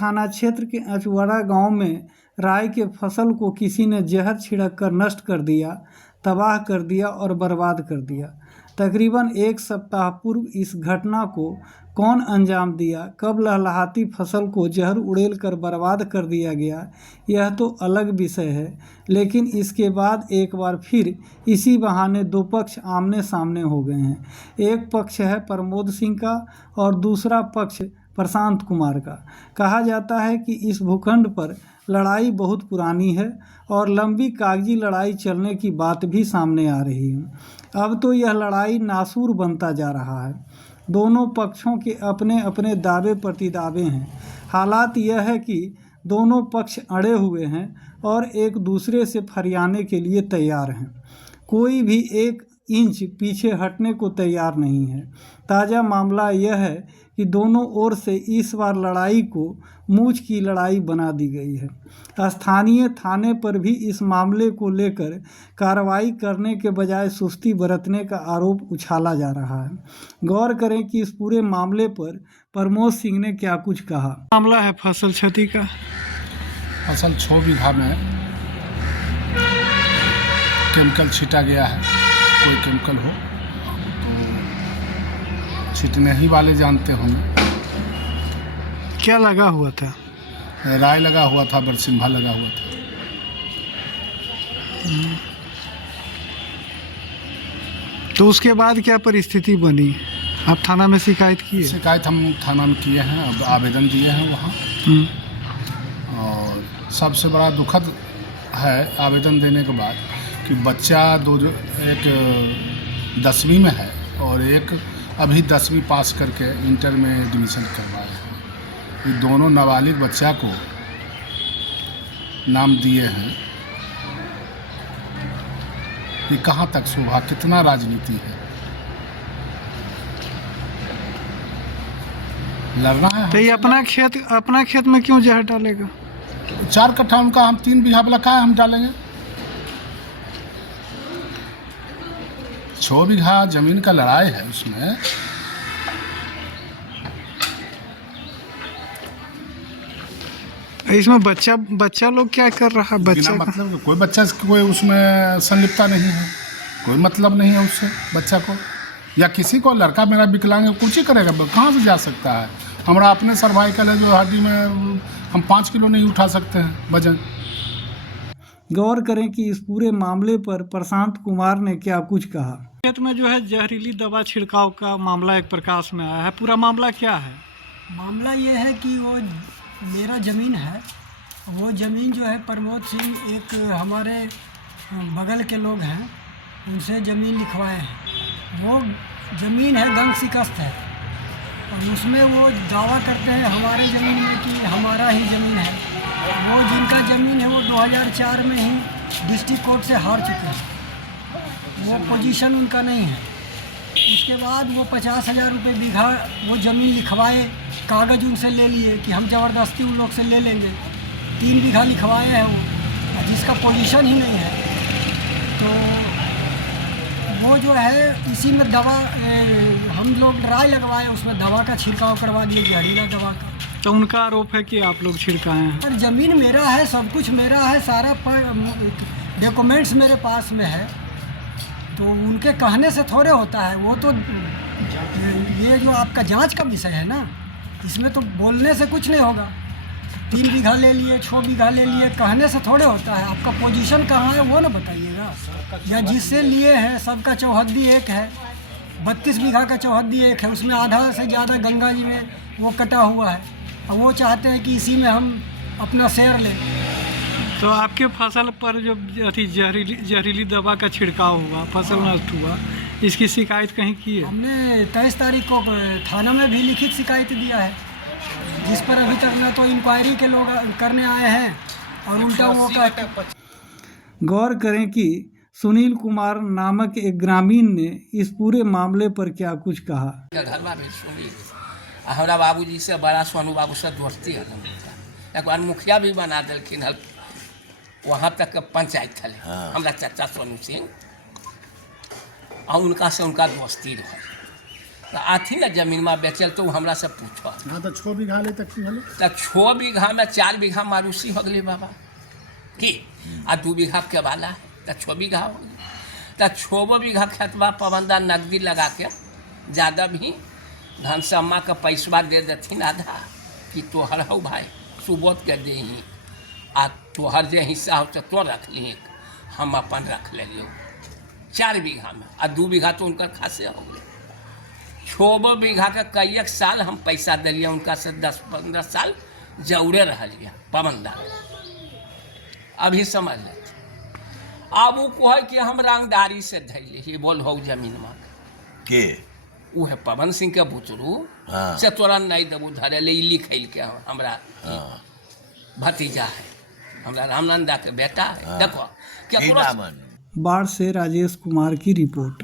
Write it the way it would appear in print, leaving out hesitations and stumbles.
थाना क्षेत्र के अचवाड़ा गांव में राई के फसल को किसी ने जहर छिड़क कर नष्ट कर दिया, तबाह कर दिया और बर्बाद कर दिया। तकरीबन एक सप्ताह पूर्व इस घटना को कौन अंजाम दिया, कब लहलहाती फसल को जहर उड़ेल कर बर्बाद कर दिया गया, यह तो अलग विषय है। लेकिन इसके बाद एक बार फिर इसी बहाने दो पक्ष आमने सामने हो गए हैं। एक पक्ष है प्रमोद सिंह का और दूसरा पक्ष प्रशांत कुमार का। कहा जाता है कि इस भूखंड पर लड़ाई बहुत पुरानी है और लंबी कागजी लड़ाई चलने की बात भी सामने आ रही है। अब तो यह लड़ाई नासूर बनता जा रहा है। दोनों पक्षों के अपने अपने दावे प्रतिदावे हैं। हालात यह है कि दोनों पक्ष अड़े हुए हैं और एक दूसरे से फरियाने के लिए तैयार हैं। कोई भी एक इंच पीछे हटने को तैयार नहीं है। ताज़ा मामला यह है कि दोनों ओर से इस बार लड़ाई को मूंछ की लड़ाई बना दी गई है। स्थानीय थाने पर भी इस मामले को लेकर कार्रवाई करने के बजाय सुस्ती बरतने का आरोप उछाला जा रहा है। गौर करें कि इस पूरे मामले पर प्रमोद सिंह ने क्या कुछ कहा। मामला है फसल क्षति का। फसल 6 बीघा में केमिकल छीटा गया है। कोई केमिकल हो तो छीटने ही वाले जानते होंगे। क्या लगा हुआ था? राई लगा हुआ था, बरसिम्भा लगा हुआ था। तो उसके बाद क्या परिस्थिति बनी? आप थाना में शिकायत की है? शिकायत हम थाना में किए हैं, अब आवेदन दिए हैं वहाँ। और सबसे बड़ा दुखद है आवेदन देने के बाद कि बच्चा एक 10वीं में है और एक अभी 10वीं पास करके इंटर में एडमिशन करवाया है। ये दोनों नाबालिग बच्चा को नाम दिए हैं। ये कहाँ तक शोभा, कितना राजनीति है। लड़ना है। तो ये अपना खेत में क्यों जहर डालेगा? 4 कट्ठा उनका, हम 3 बीघा वाला का हम डालेंगे। 6 बीघा जमीन का लड़ाई है उसमें। इसमें बच्चा लोग क्या कर रहा है? बच्चा मतलब कोई बच्चा कोई उसमें संलिप्तता नहीं है, कोई मतलब नहीं है उससे बच्चा को। या किसी को लड़का मेरा विकलांग है, कुछ ही करेगा, कहाँ से जा सकता है। हमारा अपने सर्वाइकल है जो हड्डी में हम 5 किलो नहीं उठा सकते हैं वजन। गौर करें कि इस पूरे मामले पर प्रशांत कुमार ने क्या कुछ कहा। खेत में जो है जहरीली दवा छिड़काव का मामला एक प्रकाश में आया है। पूरा मामला क्या है? मामला ये है कि वो मेरा ज़मीन है। वो ज़मीन जो है प्रमोद सिंह एक हमारे बगल के लोग हैं, उनसे ज़मीन लिखवाए हैं। वो ज़मीन है दंग शिकस्त है और उसमें वो दावा करते हैं हमारे ज़मीन में कि हमारा ही ज़मीन है। वो जिनका ज़मीन है वो 2004 में ही डिस्ट्रिक्ट कोर्ट से हार चुके हैं। वो पोजीशन उनका नहीं है। उसके बाद वो 50,000 रुपये बीघा वो ज़मीन लिखवाए, कागज़ उनसे ले लिए कि हम ज़बरदस्ती उन लोग से ले लेंगे। 3 बीघा लिखवाए हैं वो, जिसका पोजीशन ही नहीं है। तो वो जो है इसी में दवा हम लोग राय लगवाए, उसमें दवा का छिड़काव करवा दिए, जहरीला दवा का। तो उनका आरोप है कि आप लोग छिड़काए हैं। पर ज़मीन मेरा है, सब कुछ मेरा है, सारा डॉक्यूमेंट्स मेरे पास में है। तो उनके कहने से थोड़े होता है। वो तो ये जो आपका जांच का विषय है ना, इसमें तो बोलने से कुछ नहीं होगा। 3 बीघा ले लिए, 6 बीघा ले लिए, कहने से थोड़े होता है। आपका पोजीशन कहाँ है वो ना बताइएगा। या जिससे लिए हैं सबका चौहद्दी एक है, 32 बीघा का चौहद्दी एक है, उसमें आधा से ज़्यादा गंगा जी में वो कटा हुआ है। और वो चाहते हैं कि इसी में हम अपना शेयर लें। तो आपके फसल पर जो जहरीली दवा का छिड़काव हुआ, फसल नष्ट हुआ, इसकी शिकायत कहीं की है? हमने 23 तारीख को थाना में भी लिखित शिकायत दिया है, जिस पर अभी तक ना तो इंक्वायरी के लोग करने आए हैं और उल्टा वो का। गौर करें कि सुनील कुमार नामक एक ग्रामीण ने इस पूरे मामले पर क्या कुछ कहा। हमारा बाबूजी से बड़ा सोनू बाबू से दोस्ती है। एक बार मुखिया भी बना दिलखिन हल, वहाँ तक पंचायत थले। हमारा चाचा सोनू सिंह और उनका से उनका दोस्ती रहा। तो आथी ना जमीन में बेचल तो हमरा से पूछो। हाँ तो 6 बीघा ले तक की भले तो 6 बीघा में 4 बीघा मारूसी हो गई बाबा की, आ 2 बीघा के वाला है तो 6 बीघा हो गई। तो 6 बीघा खेतवा पवंदा नकदी लगा के ज़्यादा भी धन से अम्मा के पैसवा दे देथिन आधा कि तोहर हो भाई सुबोध के दे ही, आ तोहर जे हिस्सा हो तो तो रख ली, हम अपन रख ले लियो 4 बीघा में, आ 2 बीघा तो उनका खासे हो गए। 6 बीघा के कई एक साल हम पैसा दिलिए उनका से 10-15 साल जौरे रहिए पवंदा। अभी समझ लेते अब वो कहे कि हम रंगदारी से धैले ही बोल हो जमीन में के वो है पवन सिंह के बुतरू हाँ। से तोरा नहीं देबू धरे ले लिखल के हमरा हाँ। भतीजा है, हमरा रामनंदा के बेटा है। हाँ। देखो क्या की नाम है? बाढ़ से राजेश कुमार की रिपोर्ट।